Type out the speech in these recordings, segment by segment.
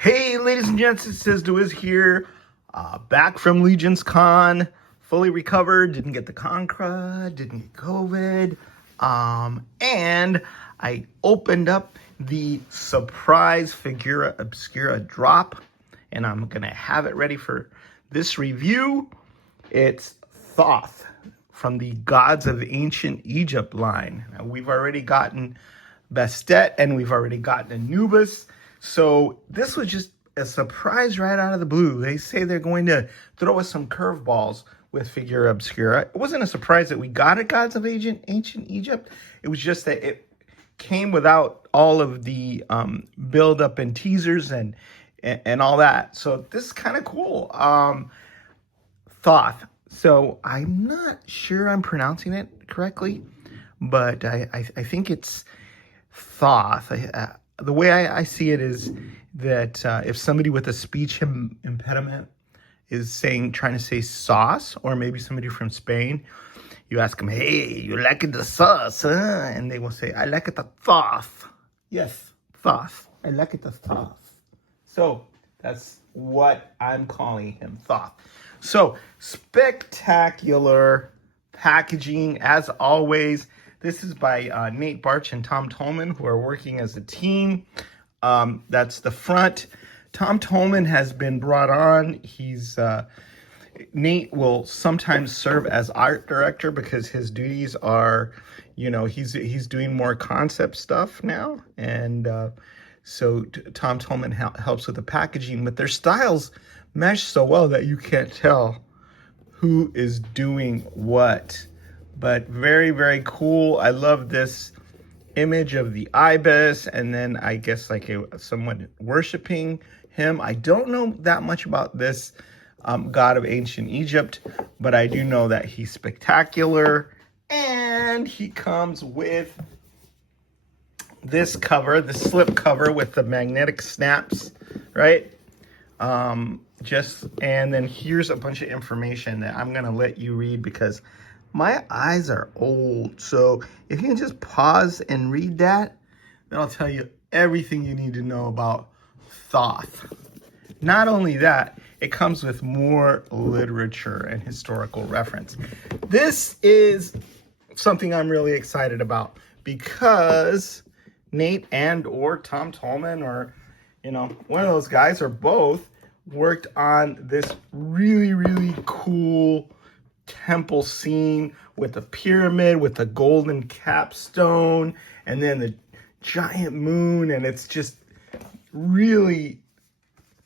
Hey, ladies and gents, it says Wiz here, back from Legion's Con, fully recovered, didn't get the con crud, didn't get COVID, and I opened up the surprise Figura Obscura drop, and I'm going to have it ready for this review. It's Thoth from the Gods of Ancient Egypt line. Now, we've already gotten Bastet, and we've already gotten Anubis. So this was just a surprise right out of the blue. They say they're going to throw us some curveballs with Figura Obscura. It wasn't a surprise that we got a Gods of Ancient Egypt. It was just that it came without all of the build-up and teasers and all that. So this is kind of cool. Thoth. So I'm not sure I'm pronouncing it correctly, but I think it's Thoth. The way I see it is that if somebody with a speech impediment is trying to say sauce, or maybe somebody from Spain, you ask them, hey, you like it the sauce, huh? And they will say, I like it the Thoth. Yes, Thoth. I like it the Thoth. So that's what I'm calling him, Thoth. So spectacular packaging as always. This is by Nate Barch and Tom Tolman, who are working as a team. That's the front. Tom Tolman has been brought on. Nate will sometimes serve as art director because his duties are, he's doing more concept stuff now. And so Tom Tolman helps with the packaging, but their styles mesh so well that you can't tell who is doing what. But very, very cool. I love this image of the ibis, and then I guess like someone worshiping him. I don't know that much about this god of ancient Egypt, but I do know that he's spectacular. And he comes with this cover, the slip cover with the magnetic snaps, right? And then here's a bunch of information that I'm gonna let you read because my eyes are old. So if you can just pause and read that, that'll tell you everything you need to know about Thoth. Not only that, it comes with more literature and historical reference. This is something I'm really excited about because Nate or Tom Tolman or, one of those guys or both worked on this really, really cool temple scene with the pyramid with the golden capstone and then the giant moon, and it's just really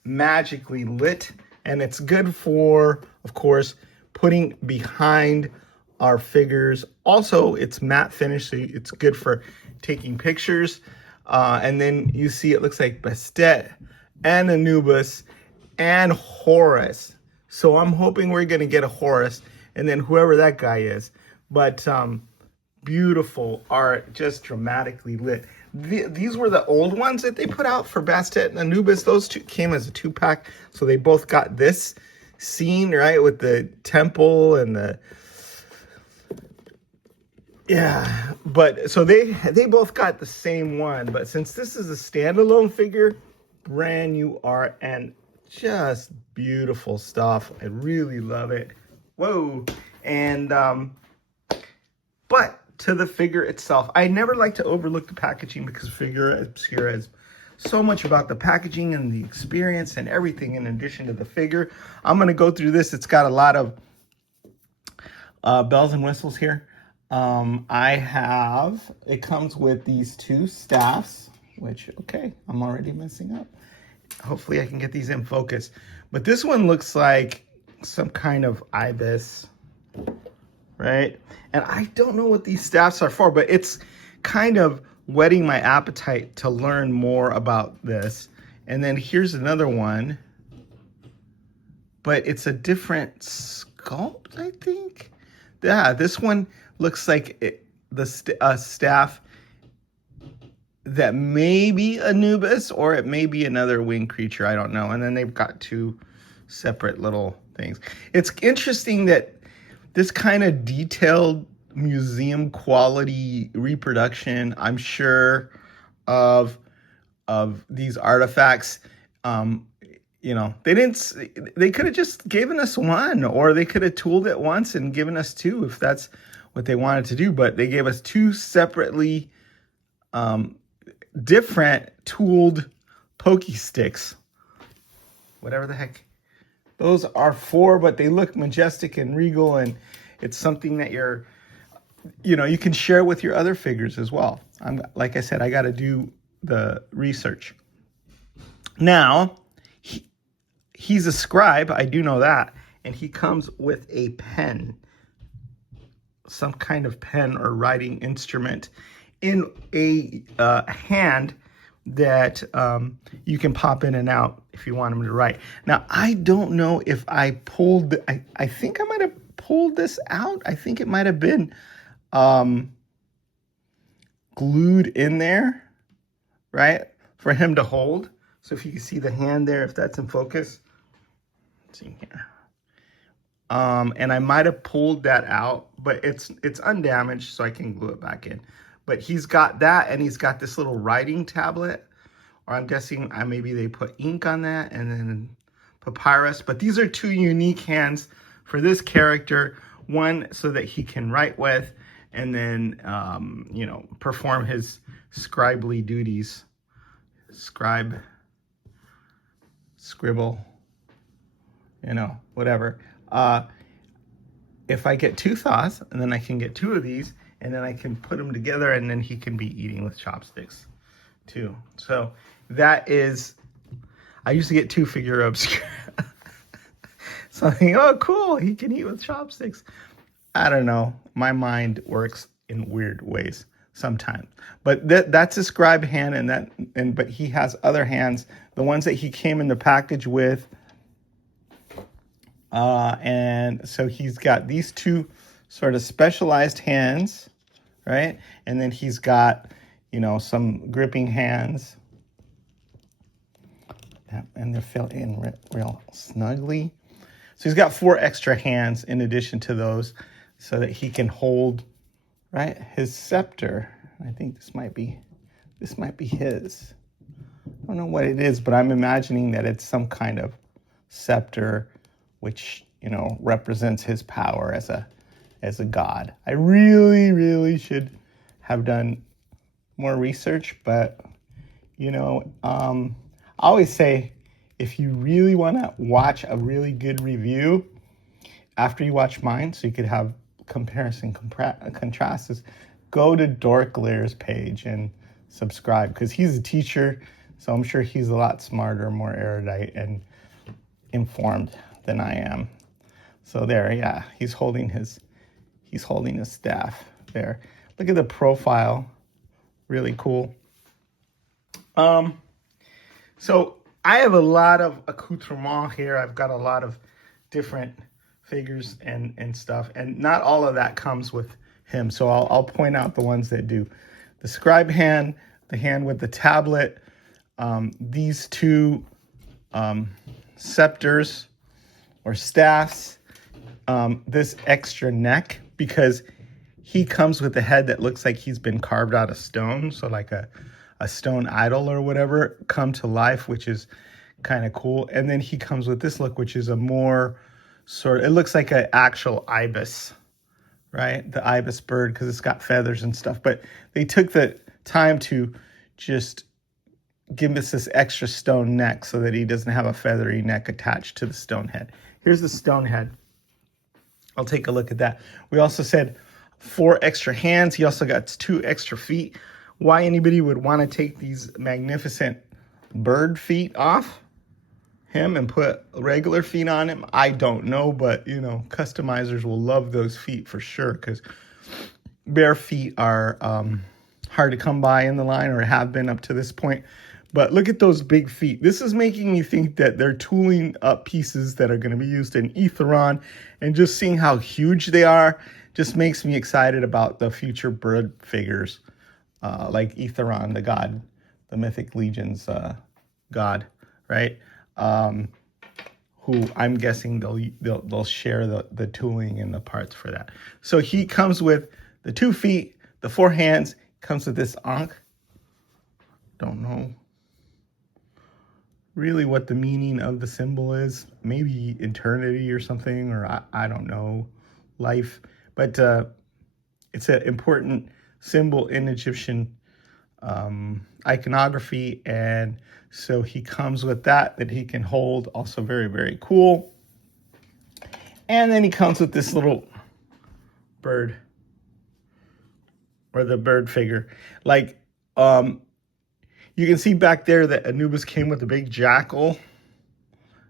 magically lit, and it's good for, of course, putting behind our figures. Also, it's matte finish, so it's good for taking pictures. And then you see it looks like Bastet and Anubis and Horus. So I'm hoping we're going to get a Horus, and then whoever that guy is. But beautiful art, just dramatically lit. These were the old ones that they put out for Bastet and Anubis. Those two came as a 2-pack. So they both got this scene, right, with the temple and the... Yeah, but so they both got the same one. But since this is a standalone figure, brand new art and just beautiful stuff. I really love it. Whoa. And but to the figure itself, I never like to overlook the packaging because Figura Obscura is so much about the packaging and the experience and everything in addition to the figure. I'm going to go through this. It's got a lot of bells and whistles here. It comes with these 2 staffs, which, okay, I'm already messing up. Hopefully I can get these in focus. But this one looks like some kind of ibis, right? And I don't know what these staffs are for, but it's kind of whetting my appetite to learn more about this. And then here's another one, but it's a different sculpt, I think. Yeah, this one looks like the staff that may be Anubis, or it may be another winged creature. I don't know. And then they've got 2 separate little things. It's interesting that this kind of detailed museum quality reproduction, I'm sure, of these artifacts Um, they could have just given us one, or they could have tooled it once and given us two if that's what they wanted to do. But they gave us two separately different tooled pokey sticks. Whatever the heck. Those are four, but they look majestic and regal, and it's something that you can share with your other figures as well. Like I said, I got to do the research. Now, he's a scribe, I do know that, and he comes with a pen, some kind of pen or writing instrument in a hand that you can pop in and out if you want him to write. Now, I don't know if I pulled, I think I might have pulled this out. I think it might have been glued in there, right, for him to hold. So if you can see the hand there, if that's in focus. Let's see here. And I might have pulled that out, but it's undamaged, so I can glue it back in. But he's got that, and he's got this little writing tablet, or I'm guessing maybe they put ink on that and then papyrus. But these are two unique hands for this character. One so that he can write with, and then perform his scribely duties. Scribble, whatever. If I get two Thoths, and then I can get two of these, and then I can put them together, and then he can be eating with chopsticks too. So that is, I used to get two Figura Obscura. So I think, oh, cool, he can eat with chopsticks. I don't know. My mind works in weird ways sometimes. But that's a scribe hand, but he has other hands, the ones that he came in the package with. And so he's got these two sort of specialized hands, right? And then he's got, some gripping hands. And they're filled in real snugly. So he's got 4 extra hands in addition to those, so that he can hold, right, his scepter. I think this might be his. I don't know what it is, but I'm imagining that it's some kind of scepter, which represents his power as a god. I really, really should have done more research, but I always say, if you really want to watch a really good review after you watch mine, so you could have comparison, contrasts, go to Dork Lair's page and subscribe, because he's a teacher, so I'm sure he's a lot smarter, more erudite, and informed than I am. So there, yeah, he's holding his staff there. Look at the profile, really cool. So I have a lot of accoutrement here. I've got a lot of different figures and stuff, and not all of that comes with him. So I'll point out the ones that do. The scribe hand, the hand with the tablet, these two scepters or staffs, this extra neck, because he comes with a head that looks like he's been carved out of stone, so like a stone idol or whatever come to life, which is kind of cool. And then he comes with this look, which is a more it looks like an actual ibis, right? The ibis bird, because it's got feathers and stuff. But they took the time to just give us this extra stone neck so that he doesn't have a feathery neck attached to the stone head. Here's the stone head. I'll take a look at that. We also said 4 extra hands. He also got 2 extra feet. Why anybody would want to take these magnificent bird feet off him and put regular feet on him, I don't know, but customizers will love those feet for sure, because bare feet are hard to come by in the line, or have been up to this point. But look at those big feet. This is making me think that they're tooling up pieces that are going to be used in Aetheron, and just seeing how huge they are just makes me excited about the future bird figures, like Aetheron, the god, the mythic legion's god, right? Who I'm guessing they'll share the tooling and the parts for that. So he comes with the 2 feet, the 4 hands, comes with this ankh. Don't know. really what the meaning of the symbol is. Maybe eternity or something, or I don't know, life. But it's an important symbol in Egyptian iconography, and so he comes with that he can hold. Also very, very cool. And then he comes with this little bird, or the bird figure. Like, you can see back there that Anubis came with the big jackal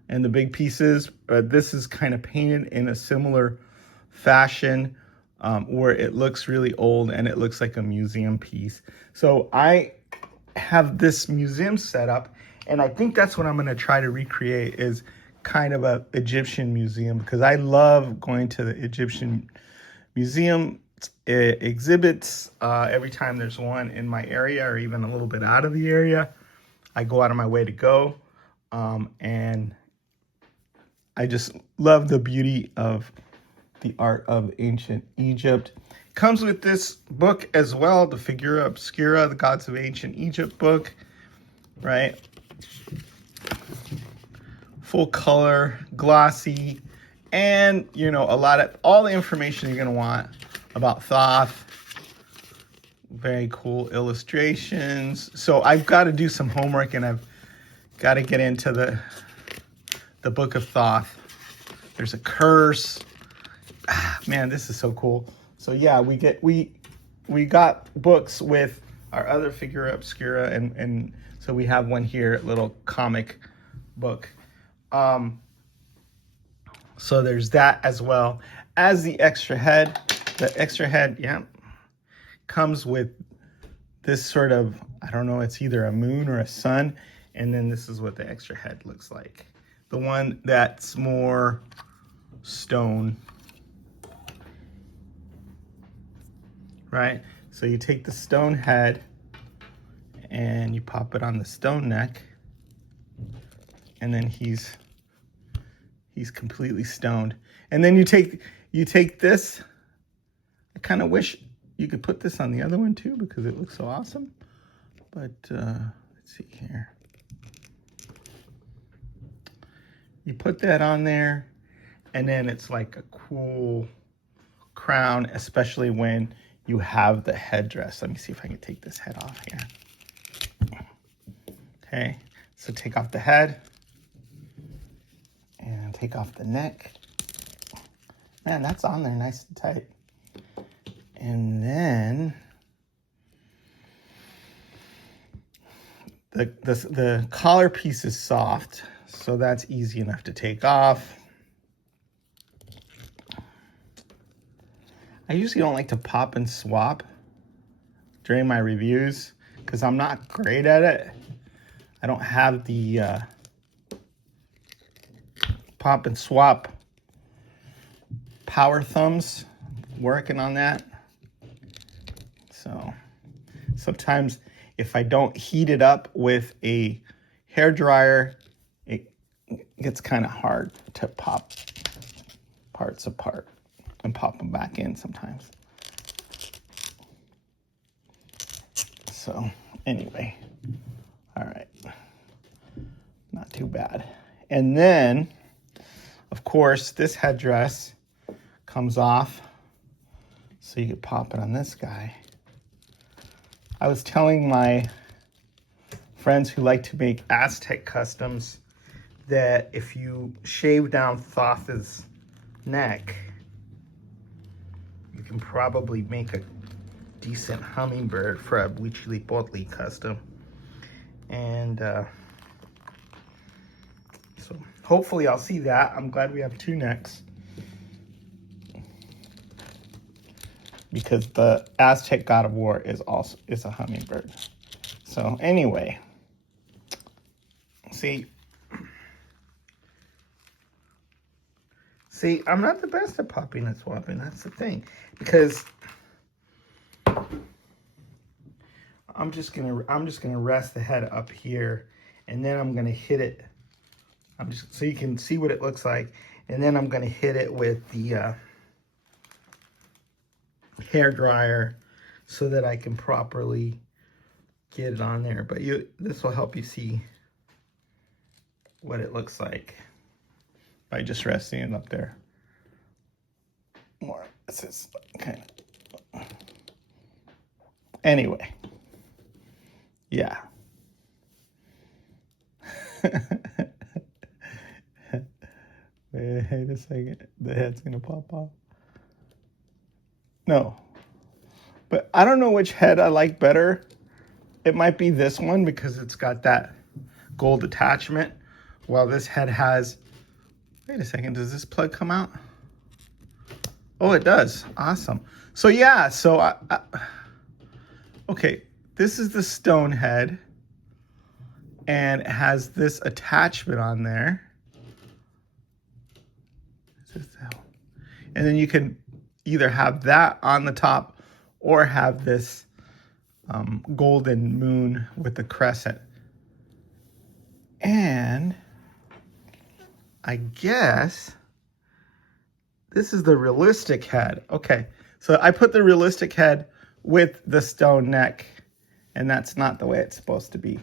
and the big pieces, but this is kind of painted in a similar fashion, where it looks really old and it looks like a museum piece. So I have this museum set up, and I think that's what I'm going to try to recreate, is kind of a Egyptian museum, because I love going to the Egyptian museum exhibits. Every time there's one in my area, or even a little bit out of the area, I go out of my way to go. And I just love the beauty of the art of ancient Egypt. Comes with this book as well, the Figura, Obscura, the Gods of Ancient Egypt book, right? Full color, glossy, and, you know, all the information you're going to want about Thoth. Very cool illustrations. So I've got to do some homework, and I've got to get into the book of Thoth. There's a curse. Man, this is so cool. So yeah, we got books with our other Figura Obscura, and so we have one here, little comic book. So there's that as well as the extra head. The extra head, yeah, comes with this sort of, I don't know, it's either a moon or a sun, and then this is what the extra head looks like. The one that's more stone, right? So you take the stone head and you pop it on the stone neck, and then he's completely stoned. And then you take this. I kind of wish you could put this on the other one too, because it looks so awesome. But let's see here. You put that on there, and then it's like a cool crown, especially when you have the headdress. Let me see if I can take this head off here. Okay, so take off the head and take off the neck. Man, that's on there nice and tight. And then the collar piece is soft, so that's easy enough to take off. I usually don't like to pop and swap during my reviews because I'm not great at it. I don't have the pop and swap power thumbs. Working on that. So sometimes if I don't heat it up with a hair dryer, it gets kind of hard to pop parts apart and pop them back in sometimes. So anyway, all right, not too bad. And then, of course, this headdress comes off, so you could pop it on this guy. I was telling my friends who like to make Aztec customs that if you shave down Thoth's neck, you can probably make a decent hummingbird for a Huitzilopochtli custom. And so hopefully I'll see that. I'm glad we have two necks, because the Aztec god of war is a hummingbird. So anyway, see, I'm not the best at popping and swapping. That's the thing, because I'm just gonna rest the head up here, and then I'm gonna hit it. So you can see what it looks like, and then I'm gonna hit it with the hair dryer so that I can properly get it on there. But this will help you see what it looks like by just resting it up there. More, this is kind of, anyway, yeah. Wait a second, the head's gonna pop off. No, but I don't know which head I like better. It might be this one because it's got that gold attachment, while this head has, wait a second, does this plug come out? Oh, it does. Awesome. So yeah, so okay, this is the stone head, and it has this attachment on there. And then you can either have that on the top or have this golden moon with the crescent. And I guess this is the realistic head. Okay, so I put the realistic head with the stone neck, and that's not the way it's supposed to be.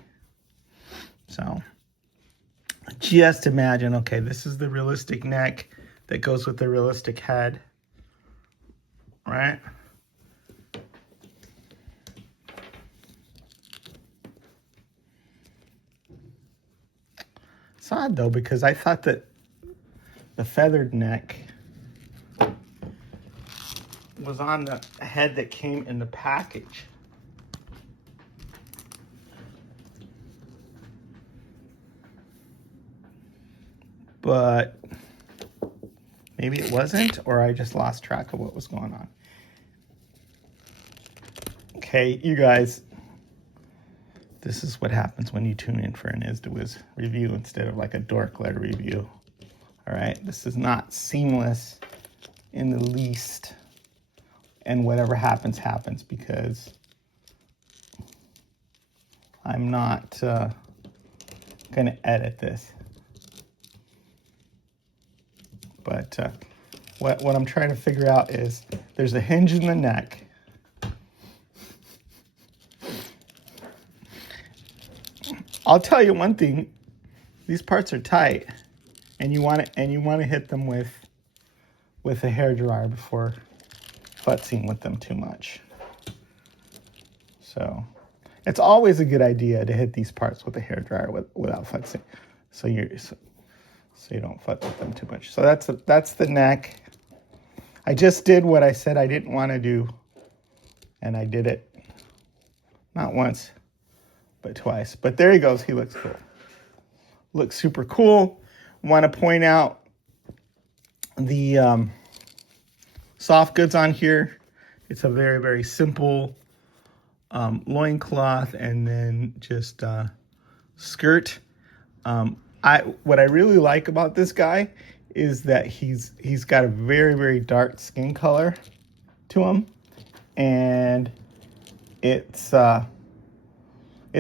So just imagine, okay, this is the realistic neck that goes with the realistic head, right? It's odd though, because I thought that the feathered neck was on the head that came in the package. But maybe it wasn't, or I just lost track of what was going on. Okay, you guys, this is what happens when you tune in for an Is to Wiz review instead of like a dork-led review. All right, this is not seamless in the least. And whatever happens, happens, because I'm not going to edit this. But what I'm trying to figure out is there's a hinge in the neck. I'll tell you one thing, these parts are tight, and you want to hit them with a hairdryer before futzing with them too much. So it's always a good idea to hit these parts with a hairdryer without futzing, so you don't futz with them too much. So that's the neck. I just did what I said I didn't want to do, and I did it not once, but twice. But there he goes. He looks cool. Looks super cool. Want to point out the soft goods on here. It's a very, very simple loincloth and then just skirt. What I really like about this guy is that he's got a very, very dark skin color to him, and it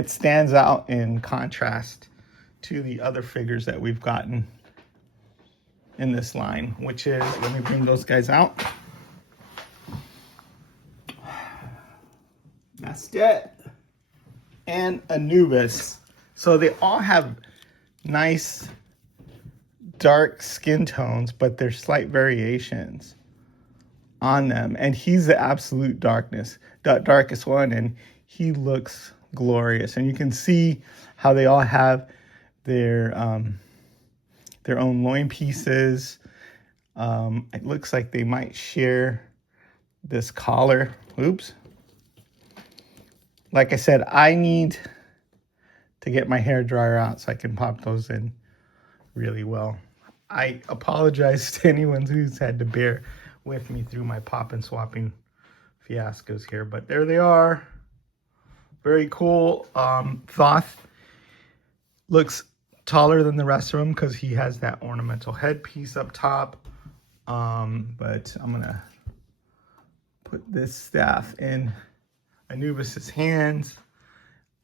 stands out in contrast to the other figures that we've gotten in this line, which is, let me bring those guys out. Mastet and Anubis. So they all have nice dark skin tones, but there's slight variations on them. And he's the absolute darkest one, and he looks glorious. And you can see how they all have their own loin pieces. It looks like they might share this collar. Oops. Like I said, I need to get my hair dryer out so I can pop those in really well. I apologize to anyone who's had to bear with me through my pop and swapping fiascos here, but there they are. Very cool. Thoth looks taller than the rest of them because he has that ornamental headpiece up top. But I'm gonna put this staff in Anubis's hands,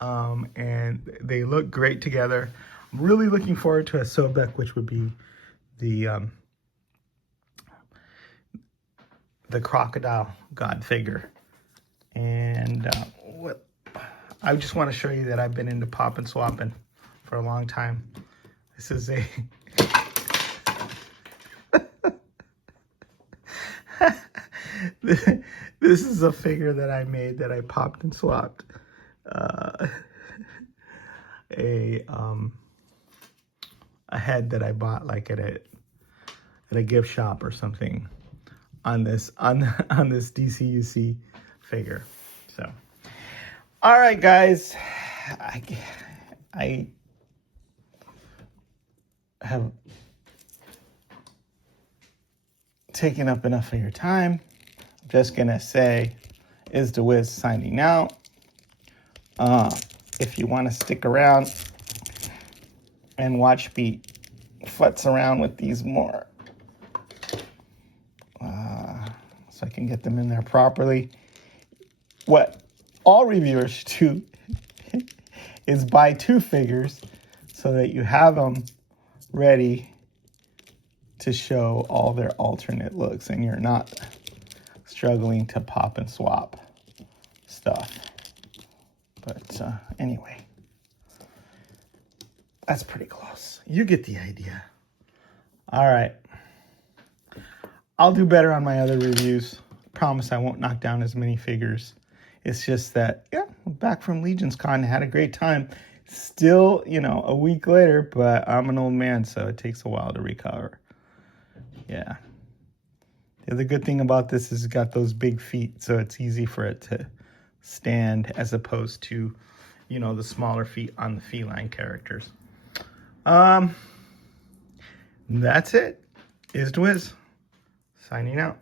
and they look great together. I'm really looking forward to a Sobek, which would be the crocodile god figure. And I just want to show you that I've been into pop and swapping for a long time. This is a this is a figure that I made that I popped and swapped. A head that I bought like at a gift shop or something on this DCUC figure. So, all right, guys, I have taken up enough of your time. I'm just gonna say, is the Wiz signing out. If you want to stick around and watch me futz around with these more, so I can get them in there properly. What all reviewers do is buy 2 figures so that you have them ready to show all their alternate looks and you're not struggling to pop and swap stuff. But anyway, that's pretty close. You get the idea. All right. I'll do better on my other reviews. Promise I won't knock down as many figures. It's just that, yeah, I'm back from Legion's Con. Had a great time. Still, you know, a week later, but I'm an old man, so it takes a while to recover. Yeah. The other good thing about this is it's got those big feet, so it's easy for it to stand as opposed to, you know, the smaller feet on the feline characters. That's it. Is Dwiz signing out.